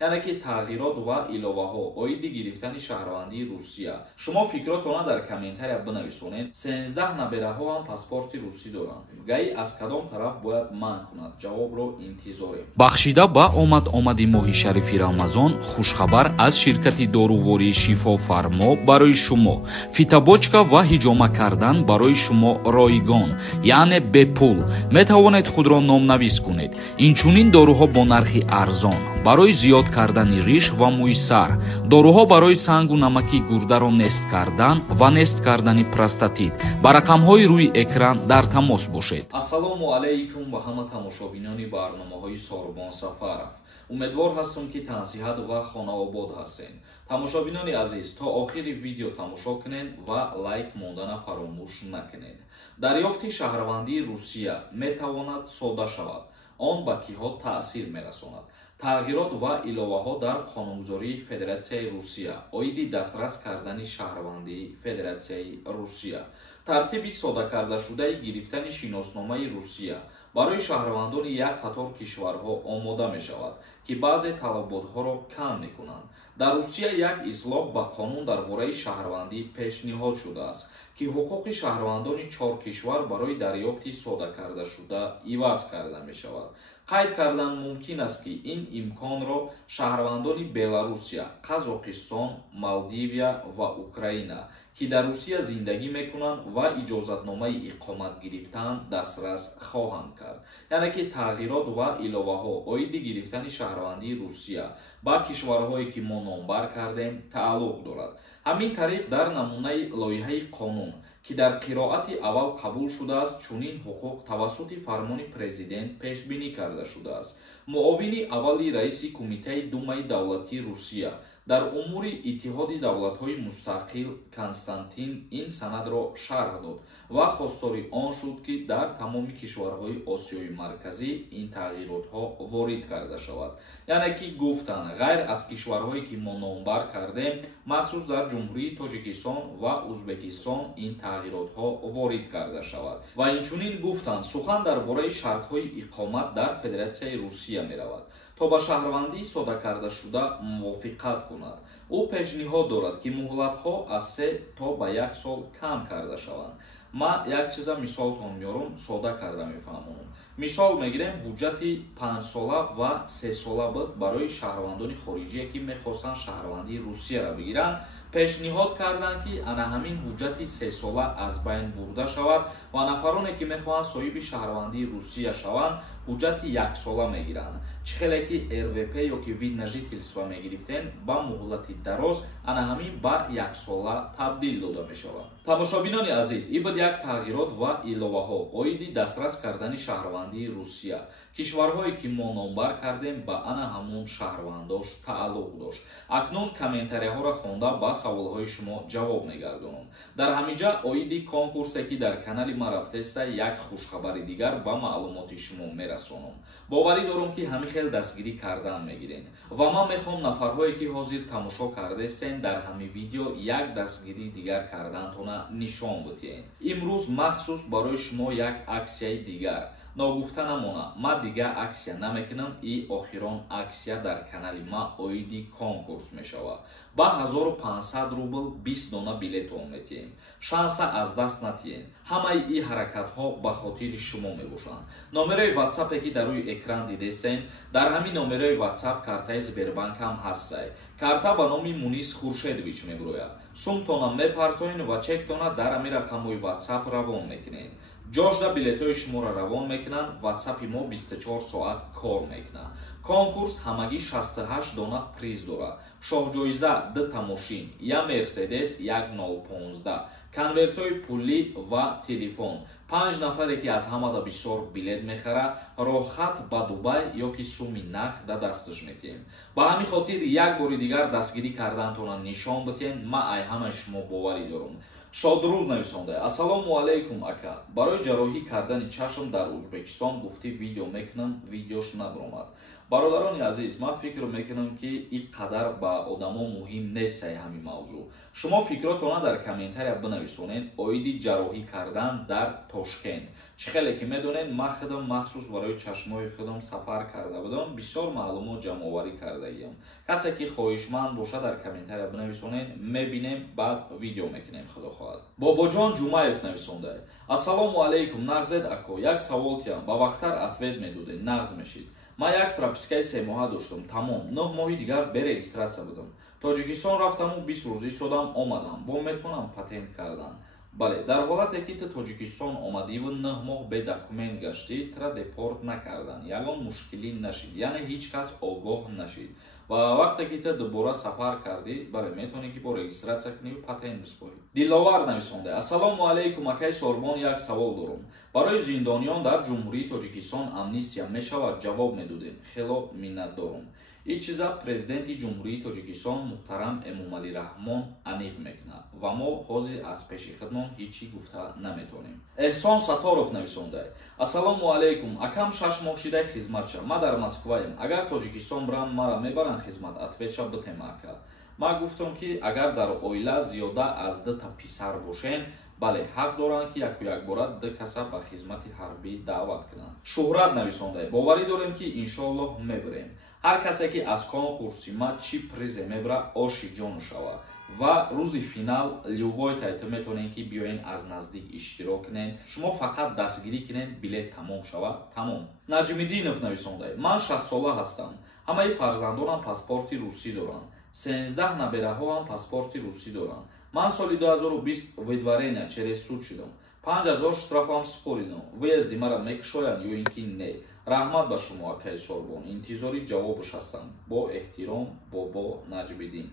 یعنی که تغییرات و ایلوه‌ها اوید گرفتن شهروندی روسیه. شما فکراتون در کامنت‌ها بنویسونید. 13 نبره‌ها هم پاسپورت روسی دارند. گاهی از کدام طرف باید منع کند؟ جواب رو انتظاریم. بخشیده با آمدی ماه شریف رمضان خوشخبر از شرکت داروواری شفا فرما برای شما. فیتابوچکا و حجامه کردن برای شما رایگان، یعنی به پول. میتوانید خود را نامنویس کنید. اینچنین داروها با نرخ ارزان برای زیاد کردن ریش و موی سر، داروها برای سنگ و نمکی گرده را نست کردن و نست کردن پروستاتیت. با رقم‌های روی اکران در تماس باشید. السلام علیکم به همه تماشابینان برنامه‌های ساربان سفرов. امیدوار هستم که تنصیحات و خانه آباد هستین. تماشابینان عزیز، تا آخر ویدیو تماشا کنین و لایک موندن فراموش نکنین. دریافت شهروندی روسیه میتواند ساده شود. آن به کیها تأثیر میرساند. تغییرات و ایلوه‌ها در قانونگذاری فدراسیای روسیه اوید دسترس کردن شهروندی فدراسیای روسیه. ترتیب ساده کرده شده گرفتن شناسنامه روسیه برای شهروندان یک قطار کشورها آماده می شود که بعضی طلباتها را کم می کنند. در روسیه یک اصلاح به قانون درباره شهروندی پیشنهاد شده است که حقوق شهروندان 4 کشور برای دریافت ساده کرده شده عوض کرده می شود. قید کردن ممکن است که این امکان را شهروندان بلاروسیا، قزاقستان، مالدیویا و اوکراین که در روسیه زندگی میکنند و اجازتنامه اقامت گرفتن دسترس خواهند کرد. یعنی که تغییرات و ایلوه‌ها اوید گرفتن شهروندی روسیه با کشورهایی که ما نامبر کردیم تعلق دارد. همین طریق در نمونه لایحه قانون که در قرائت اول قبول شده است چنین حقوق توسط فرمان پرزیدنت پیش بینی کرده شده است. معاون اولی رئیس کمیته دومای دولتی روسیه در امور اتحاد دولت‌های مستقل کنستانتین این سند را شرح داد و خواستار آن شد که در تمام کشورهای آسیای مرکزی این تغییرات‌ها وارد کرده شود. یعنی که گفتند غیر از کشورهایی که ما نامبر کردیم، مخصوص در جمهوری تاجیکستان و ازبکستان این تغییرات‌ها وارد کرده شود. و اینچنین گفتند سخن درباره شرط‌های اقامت در فدراسیای روسیه می‌رود تا با شهروندی ساده کرده شده موافقت کند. او پیشنهاد دارد که مهلت‌ها از 3 تا به 1 سال کم کرده شوند. ما یک چیز مثالتون میارم ساده کرده میفهمونم. مثال میگیریم حجت 5 ساله و 3 ساله بود برای شهروندان خارجی که میخواستن شهروندی روسیه را بگیرن. پیشنهاد کردند که انا همین حجت 3 ساله از بین برده شود و نفرانی که میخواهند صاحب شهروندی روسیه شوند حجت 1 ساله میگیرند. چخیلی که RVP یا که وید نژительство میگرفتن با مهلت دراز انا همین با 1 ساله تبدیل داده میشود. تماشابینان عزیز، این بود یک تغییرات و ایلوه‌ها اوید دسترس کردن شهروندی روسیه. کشورهایی که ما نامبر کردیم با انا همون شهرونداش تعلق داشت. اکنون کامنتاری‌ها را خوانده با سوال‌های شما جواب می‌گردانم. در همینجا اوید کنکورسی که در کانال ما رفته است یک خوشخبر دیگر با معلومات شما میرسانم. باوری دارم که همین خیلی دستگیری کردن میگیرین و من میخوام نفرهایی که حاضر تماشا کرده هستین در همین ویدیو یک دستگیری دیگر کردنتون نشان بدین. امروز مخصوص برای شما یک اکسیای دیگر نگفته نمونه. ما دیگه اکسیا نمیکنم. ای آخران اکسیا در کانال ما اویدی کنکورس میشود. با 1500 روبل 20 دانه بلیت میتیم. شانس از دست ندین. همه ای حرکت ها به خاطر شما میباشند. نمره واتساپ که در روی اکران دیدین، در همین نمره واتساپ کارتای سبربانک هم هست. کارتا به نام مونیس خورشیدویچ میبروید. سومتون میپرتوین و چکتون در همین رقموی واتساپ روان میکنین. جاشده بلیت‌های شما را روان میکنن. واتساپ ما 24 ساعت کار میکنه. کنکورس همگی 68 دانه پریز داره. شاه جایزه 2 تا ماشین، یا مرسدس 1015، کنورت‌های پولی و تلفن. 5 نفری که از همه بسیار بلیت میخره راحت به دبی یا که سومی نخ در دستش میتیم. با همین خاطر یک بار دیگر دستگیری کردنتون نشان بدین. ما ای همه شما باوری دارم. شادروز نویسنده: السلام علیکم اکا، برای جراحی کردن چشم در ازبکستان گفتی ویدیو میکنم، ویدیوش نبرآمد. бародарони азиз, ман фикр мекунам ки ин қадар ба одамо муҳим нестае ҳамин мавзӯъ. шумо фикротона дар комментария бинависонед. оиди ҷарроҳӣ кардан дар Тошкент. чӣ хеле ки медонед, ман худам махсус барои чашмои худам сафар карда будам, бисёр маълумот ҷамъоварӣ кардаам. касе ки хоҳишманд бошад дар комментария бинависонед, мебинем, баъд видео мекунем худо хоҳад. бобоҷон ҷумаев нависондаед. ассалому алайкум, нағзед ако, як савол тиям, ба вақтар ответ медодед, нағз мешид. ман як пропискаи 3 моҳа доштам, тамом 9 моҳи дигар берегистратсия будам. тоҷикистон рафтаму 20 рӯз истодам, омадам, бо метавонам патент кардан. бале, дар ҳолате ки ту тоҷикистон омадиву 9 моҳ бе документ гаштӣ, тра депорт накардан, ягон мушкилӣ нашид, яъне ҳеҷ кас огоҳ нашид. ва вақте ки ту дубора сафар кардӣ, бале, метавонӣ ки бо регистратсия кунӣ ва патент биспорӣ. диловар нависонда. ассалому алайкум, акай Сорбон, як савол дорам. барои зиндониён дар ҷумҳурии Тоҷикистон амнистия мешавад? ҷавоб медодем. хело миннатдорам. ин чиза президенти ҷумҳурии Тоҷикистон муҳтарам Эмомалӣ Раҳмон аниқ мекунад ва мо ҳозир аз пеши худмон ҳечӣ гуфта наметавонем. эҳсон Саторов нависонда. ассалому алайкум, акам 6 моҳ шидай хизматша. ма дар Москваем. агар Тоҷикистон бирам, мара мебаранд хизмат? ответша битем ака. ма гуфтам ки агар дар оила зиёда аз 2 писар бошен, бале, ҳақ доранд ки яку якбора 2 каса ба хизмати ҳарбӣ даъват кунанд. шуҳрат нависонда. боварӣ дорем ки иншоаллоҳ мебирем. ҳар касе ки аз кон пурсима чӣ призе мебира, оши ҷону шава. ва рӯзи финал любой тайто метавонем ки биёен аз наздик иштирок кунем. шумо фақат дастгирӣ кунем, билет тамом шава, тамом. Наҷмиддинов нависонда. ман 60 сола ҳастам. ҳамаи фарзандонам паспорти русӣ доранд. 13 набераҳоам паспорти русӣ доранд. ман соли 2020 видварения через суд шудам. 5000 штрафам споридам. выезди мара мекушоянд ё ин ки не? раҳмат ба шумо, акай Сорбон. интизори ҷавобаш ҳастам. бо эҳтиром, бобо Наҷмиддин.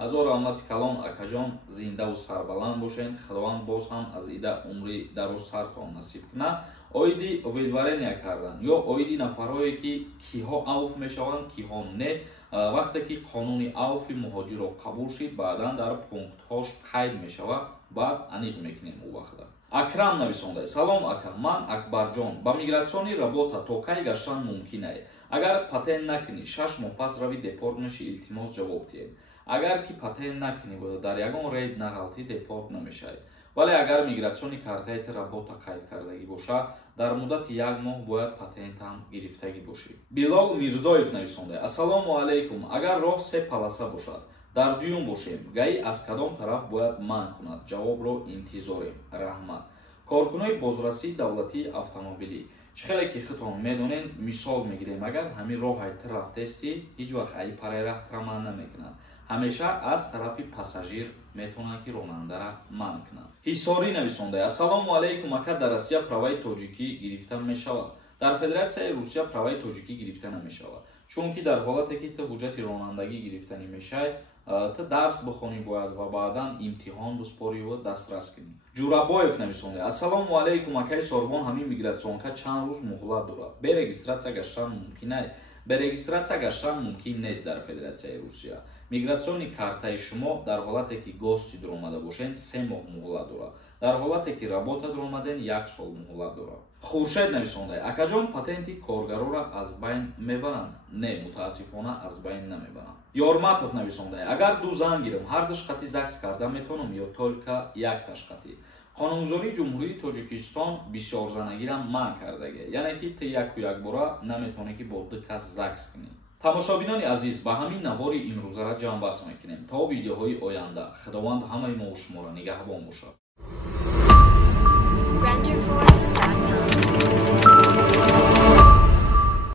ҳазор раҳмати калон, акаҷон, зиндаву сарбаланд бошед. худованд боз ҳам аз ида умри дароз сартон насиб кунад. оиди видварения кардан ё оиди нафарҳое ки киҳо авф мешаванд, киҳо не, вақте ки қонуни авфи муҳоҷирро қабул шид, баъдан дар пунктҳош қайд мешавад, баъд аниқ мекунем у вақта. акрам нависонда. салом ака, ман Акбарҷон. ба мигратсиони работа то кай гаштан мумкин аст? агар патент накунӣ, 6 моҳ пас равӣ депорт мешӣ, илтимос ҷавоб диҳед. агар ки патент накунӣ ва дар ягон рейд нағалтӣ, депорт намешавӣ. вале агар мигратсиони картаи работа қайд кардагӣ бошад, дар муддати 1 моҳ бояд патентам гирифтагӣ бошӣ. билол Мирзоев нависонда. ассалому алайкум, агар роҳ 3 полоса бошад, дар дуюм бошем, гаи аз кадом тараф бояд манъ кунад? ҷавобро интизорем. раҳмат. коркунои бозрасии давлатии автомобилӣ. чӣ хеле ки худтон медонед, мисол мегирем, агар ҳамин роҳай ту рафтаисти, ҳеҷ вақт аи параи раҳтра манъ намекунад. ҳамеша аз тарафи пассажир метавонад ки ронандара манъ кунад. ҳисорӣ нависонда. ассалому алайкум, ака дар Россия праваи тоҷикӣ гирифта мешавад? дар Федератсияи Русия праваи тоҷикӣ гирифта намешавад. чунки дар ҳолате ки ту ҳуҷҷати ронандагӣ гирифтанӣ мешавад, ту дарс бихонӣ бояд ва баъдан имтиҳон биспорӣ ва дастрас кунӣ. ҷурабоев нависонда. ассалому алайкум, акай Сорбон, ҳамин мигратсионка чанд рӯз муҳлат дорад? берегистратсия гаштан мумкин аст? берегистратсия гаштан мумкин нест дар Федератсияи Русия. мигратсиони картаи шумо дар ҳолате ки гости даромада бошед 3 моҳ муҳлат дорад. дар ҳолате ки работа даромаден 1 сол муҳлат дорад. хуршед нависонда. акаҷон, патенти коргароро аз байн мебаранд? не, мутаассифона аз байн намебаранд. ёрматов нависонда. агар 2 зан гирам, ҳар ду шқати загс карда метавонам ё толика 1 шқати? қонунгузории ҷумҳурии Тоҷикистон бисёрзанагиро манъ кардагӣ, яъне ки ту яку якбора наметавонӣ ки бо 2 кас загс кунӣ. тамошобинони азиз, ба ҳамин навори имрӯзара ҷамъбаст мекунем. то видеоҳои оянда, худованд ҳамаи мо шуморо нигаҳбон бошад.